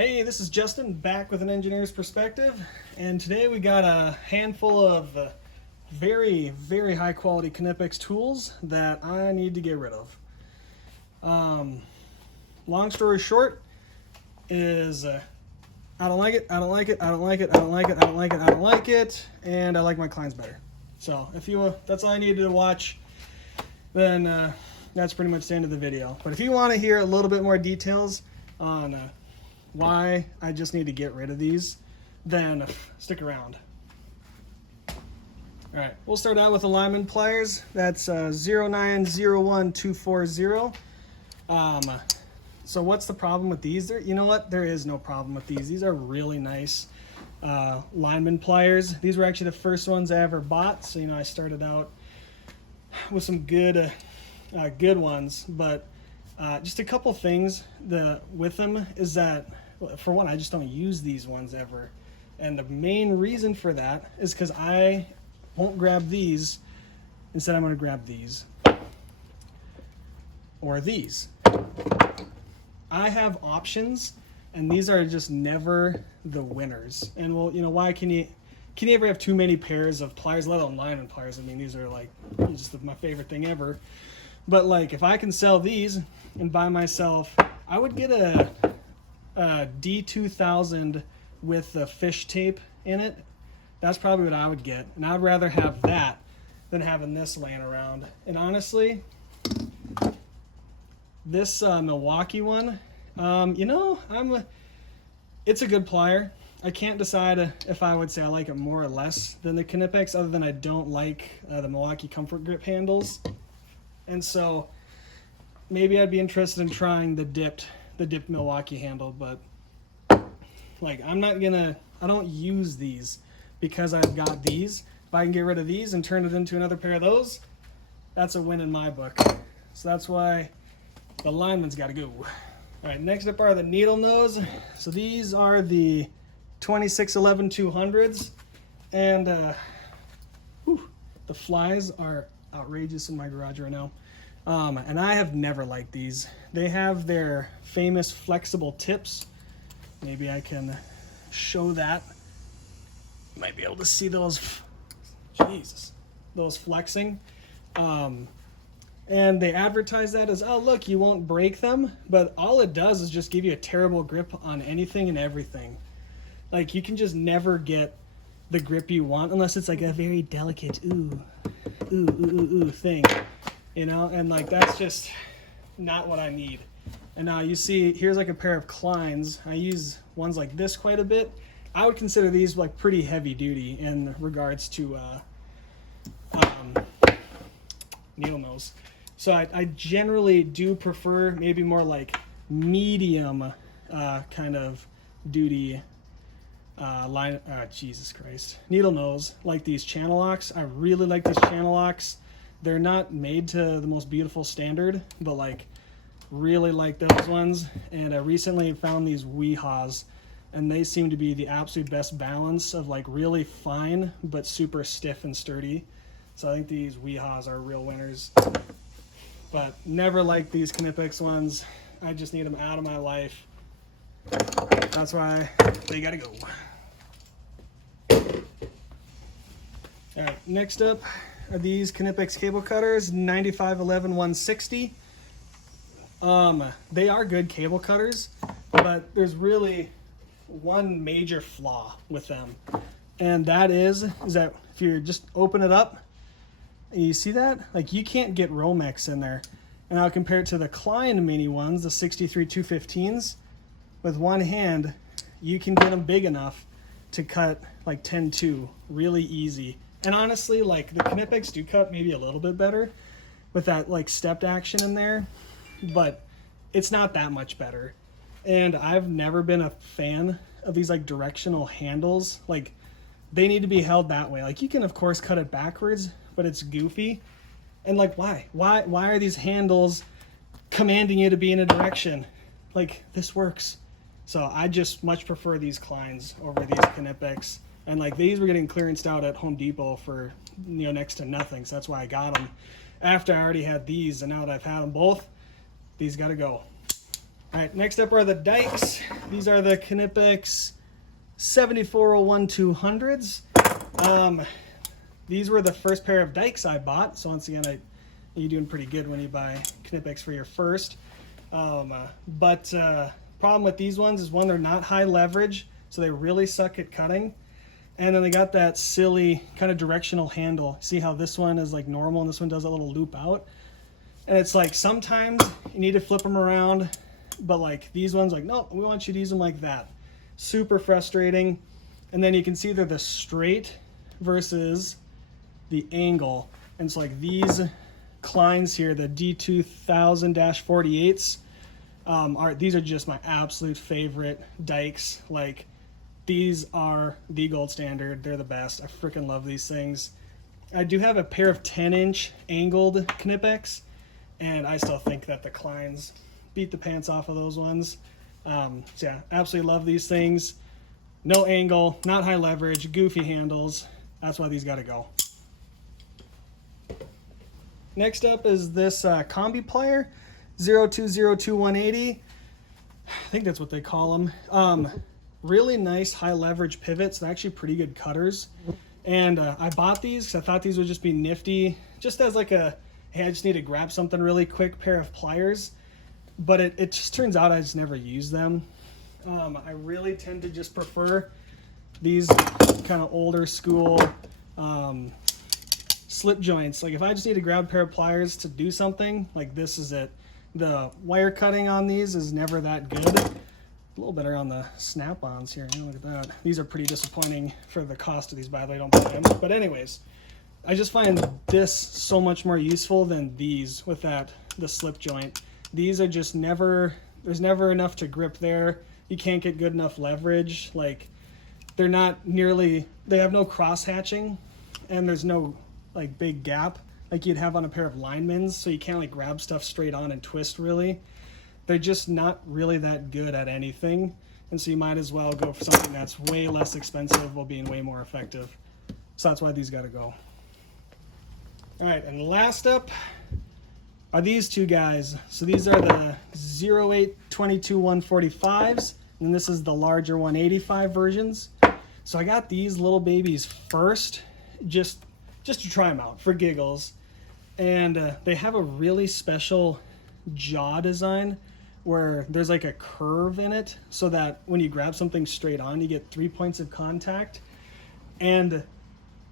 Hey, this is Justin back with an engineer's perspective, and today we got a handful of very high quality Knipex tools that I need to get rid of. Long story short is I don't like it, and I like my Kleins better. So if you that's all I needed to watch, then that's pretty much the end of the video. But if you want to hear a little bit more details on why I just need to get rid of these, then stick around. Alright, we'll start out with the Lineman pliers. That's 0901240. So what's the problem with these? You know what? There is no problem with these. These are really nice Lineman pliers. These were actually the first ones I ever bought. So, I started out with some good ones. But just a couple things with them is that, for one, I just don't use these ones ever. And the main reason for that is because I won't grab these. Instead, I'm going to grab these. Or these. I have options, and these are just never the winners. And well, why can you ever have too many pairs of pliers, let alone Lineman pliers? I mean, these are like just my favorite thing ever. But like, if I can sell these and buy myself, I would get a D2000 with the fish tape in it. That's probably what I would get, and I'd rather have that than having this laying around. And honestly, this Milwaukee one, it's a good plier. I can't decide if I would say I like it more or less than the Knipex, other than I don't like the Milwaukee Comfort Grip handles. And so maybe I'd be interested in trying the dipped Milwaukee handle, but like I don't use these because I've got these. If I can get rid of these and turn it into another pair of those, that's a win in my book. So that's why the Lineman's got to go. All right, next up are the needle nose. So these are the 2611 200s, and the flies are outrageous in my garage right now. And I have never liked these. They have their famous flexible tips. Maybe I can show that. You might be able to see those. Jesus, those flexing. And they advertise that as, oh, look, you won't break them. But all it does is just give you a terrible grip on anything and everything. Like, you can just never get the grip you want unless it's like a very delicate thing. And like, that's just not what I need. And now you see, here's like a pair of Kleins. I use ones like this quite a bit. I would consider these like pretty heavy duty in regards to needle nose. So I generally do prefer maybe more like medium kind of duty needle nose, like these channel locks. I really like these channel locks. They're not made to the most beautiful standard, but like really like those ones. And I recently found these Weehaws, and they seem to be the absolute best balance of like really fine but super stiff and sturdy. So I think these Weehaws are real winners. But never like these Knipex ones. I just need them out of my life. That's why they gotta go. Alright, next up are these Knipex cable cutters, 9511 160. They are good cable cutters, but there's really one major flaw with them. And that is that if you just open it up, you see that? Like, you can't get Romex in there. And I'll compare it to the Klein mini ones, the 63 215s. With one hand, you can get them big enough to cut like 10-2 really easy. And honestly, like, the Knipex do cut maybe a little bit better with that like stepped action in there, but it's not that much better. And I've never been a fan of these like directional handles. Like, they need to be held that way. Like, you can of course cut it backwards, but it's goofy. And like, why are these handles commanding you to be in a direction? Like, this works. So I just much prefer these Kleins over these Knipex. And like, these were getting clearanced out at Home Depot for next to nothing. So that's why I got them after I already had these. And now that I've had them both, these gotta go. All right, next up are the dikes. These are the Knipex 7401-200s. These were the first pair of dikes I bought. So once again, you're doing pretty good when you buy Knipex for your first. Problem with these ones is, one, they're not high leverage, so they really suck at cutting. And then they got that silly kind of directional handle. See how this one is like normal and this one does a little loop out? And it's like sometimes you need to flip them around, but like these ones, like, no, we want you to use them like that. Super frustrating. And then you can see they're the straight versus the angle. And it's like these Kleins here, the D2000-48s, these are just my absolute favorite dikes. Like, these are the gold standard. They're the best. I freaking love these things. I do have a pair of 10-inch angled Knipex, and I still think that the Kleins beat the pants off of those ones. So yeah, absolutely love these things. No angle, not high leverage, goofy handles. That's why these gotta go. Next up is this combi plier, 0202-180. I think that's what they call them. Really nice high leverage pivots. They're actually pretty good cutters. And I bought these because I thought these would just be nifty, just as like a, hey, I just need to grab something really quick pair of pliers. But it just turns out I just never use them. I really tend to just prefer these kind of older school slip joints. Like if I just need to grab a pair of pliers to do something, like this is it. The wire cutting on these is never that good. A little better on the snap-ons here. Look at that. These are pretty disappointing for the cost of these, by the way. Don't buy them. But anyways, I just find this so much more useful than these with the slip joint. These are just never, there's never enough to grip there. You can't get good enough leverage. Like, they're not nearly, they have no cross hatching, and there's no like big gap like you'd have on a pair of Linemans, so you can't like grab stuff straight on and twist really. They're just not really that good at anything, and so you might as well go for something that's way less expensive while being way more effective. So that's why these gotta go. All right, and last up are these two guys. So these are the 08-22-145s, and this is the larger 185 versions. So I got these little babies first, just to try them out for giggles. And they have a really special jaw design where there's like a curve in it, so that when you grab something straight on, you get 3 points of contact. And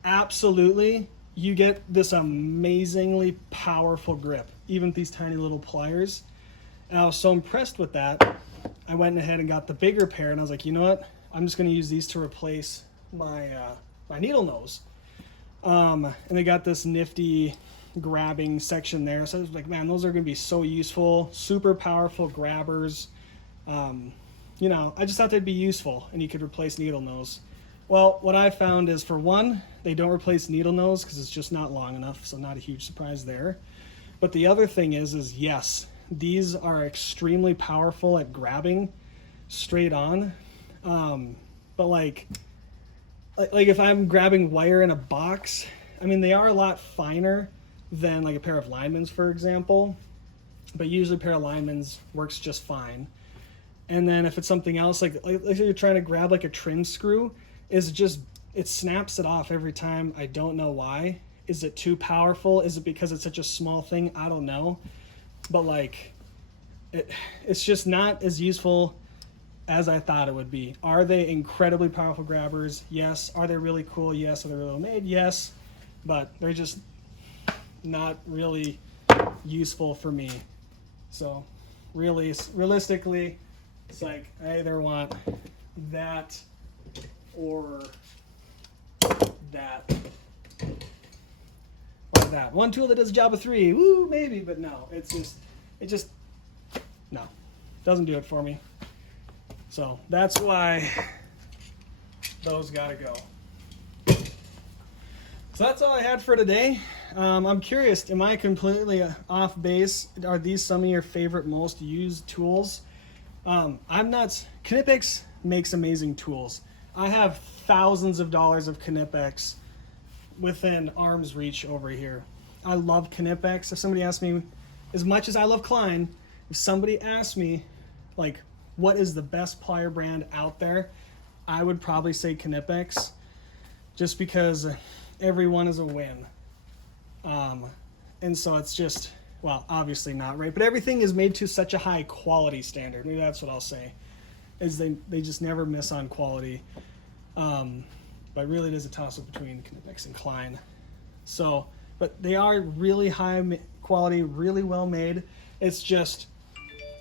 absolutely, you get this amazingly powerful grip, even with these tiny little pliers. And I was so impressed with that, I went ahead and got the bigger pair, and I was like, you know what? I'm just going to use these to replace my my needle nose. And they got this nifty grabbing section there. So I was like, man, those are going to be so useful, super powerful grabbers. You know, I just thought they'd be useful, and you could replace needle nose. Well, what I found is, for one, they don't replace needle nose because it's just not long enough, so not a huge surprise there. But the other thing is yes, these are extremely powerful at grabbing straight on. But like if I'm grabbing wire in a box, I mean, they are a lot finer than like a pair of Linemans, for example. But usually a pair of Linemans works just fine. And then if it's something else, like if you're trying to grab like a trim screw, it snaps it off every time. I don't know why. Is it too powerful? Is it because it's such a small thing? I don't know. But like, it's just not as useful as I thought it would be. Are they incredibly powerful grabbers? Yes. Are they really cool? Yes. Are they really well made? Yes. But they're just not really useful for me. So realistically, it's like I either want that or that. Or that. One tool that does a job of 3. Woo, maybe, but no. It just no. Doesn't do it for me. So that's why those gotta go. So that's all I had for today. I'm curious, am I completely off base? Are these some of your favorite, most used tools? I'm not. Knipex makes amazing tools. I have thousands of dollars of Knipex within arm's reach over here. I love Knipex. If somebody asks me, as much as I love Klein, if somebody asks me, like what is the best plier brand out there, I would probably say Knipex, just because every one is a win. And so it's just, well, obviously not right, but everything is made to such a high quality standard. Maybe that's what I'll say, is they just never miss on quality. But really it is a toss-up between Knipex and Klein. So, but they are really high quality, really well made. It's just,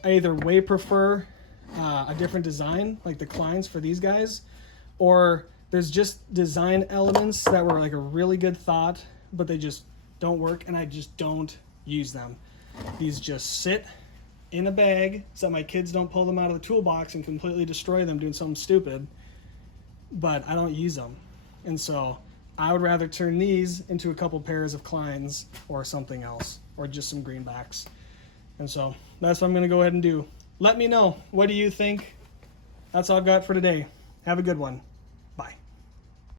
I either way prefer a different design, like the Kleins for these guys, or there's just design elements that were like a really good thought, but they just don't work, and I just don't use them. These just sit in a bag so my kids don't pull them out of the toolbox and completely destroy them doing something stupid, but I don't use them. And so I would rather turn these into a couple pairs of Kleins or something else, or just some greenbacks. And so that's what I'm going to go ahead and do. Let me know. What do you think? That's all I've got for today. Have a good one.